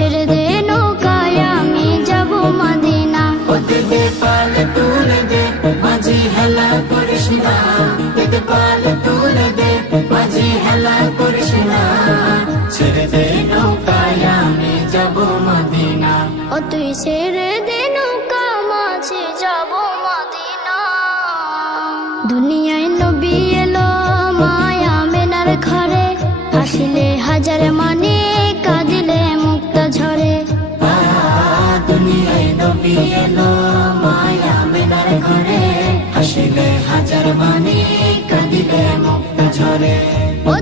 ছেড়ে দে নৌকায় আমি যাব মদিনা। ও দে পাল তুলে দে মাঝি হেলা করিস না, দে পাল তুলে দে মাঝি হেলা করিস না, ছেড়ে দে নৌকায় আমি যাব মদিনা। ও তুই ছেড়ে দে নৌকা মাঝি যাব মদিনা। দুনিয়ায় নবী এলো মায়া মেনার ঘরে, হাসিলে হাজার মানে কাঁদিলে মুক্তা ঝরে। দুনিয়ায় নবী এলো মায়া মেনার ঘরে, হাসিলে হাজার মানে কাঁদিলে মুক্তা ঝরে। ও